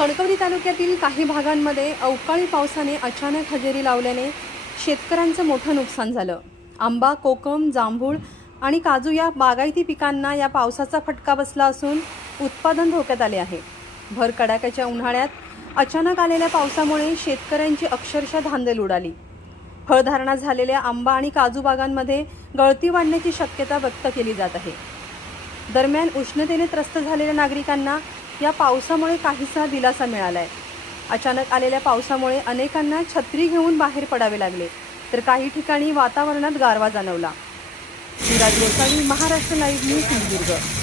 कणकवली तालुक्यातील काही भागांमध्ये अवकाळी पावसाने अचानक हजेरी लावल्याने शेतकऱ्यांचं मोठं नुकसान झालं। आंबा, कोकम, जांभूळ आणि काजू या बागायती पिकांना या पावसाचा फटका बसला असून उत्पादन धोक्यात आले आहे। भर कडाक्याच्या उन्हाळ्यात अचानक आलेल्या पावसामुळे शेतकऱ्यांची अक्षरशः धांदल उडाली। फळधारणा झालेल्या आंबा आणि काजू बागांमध्ये गळती वाढण्याची शक्यता व्यक्त केली जात आहे। दरम्यान उष्णतेने त्रस्त झालेल्या नागरिकांना या पावसामुळे काहीसा दिलासा मिळालाय। अचानक आलेल्या पावसामुळे अनेकांना छत्री घेऊन बाहेर पडावे लागले, तर काही ठिकाणी वातावरणात गारवा जाणवला। Shiraz Gosavi, Maharashtra live news, Sindhudurg.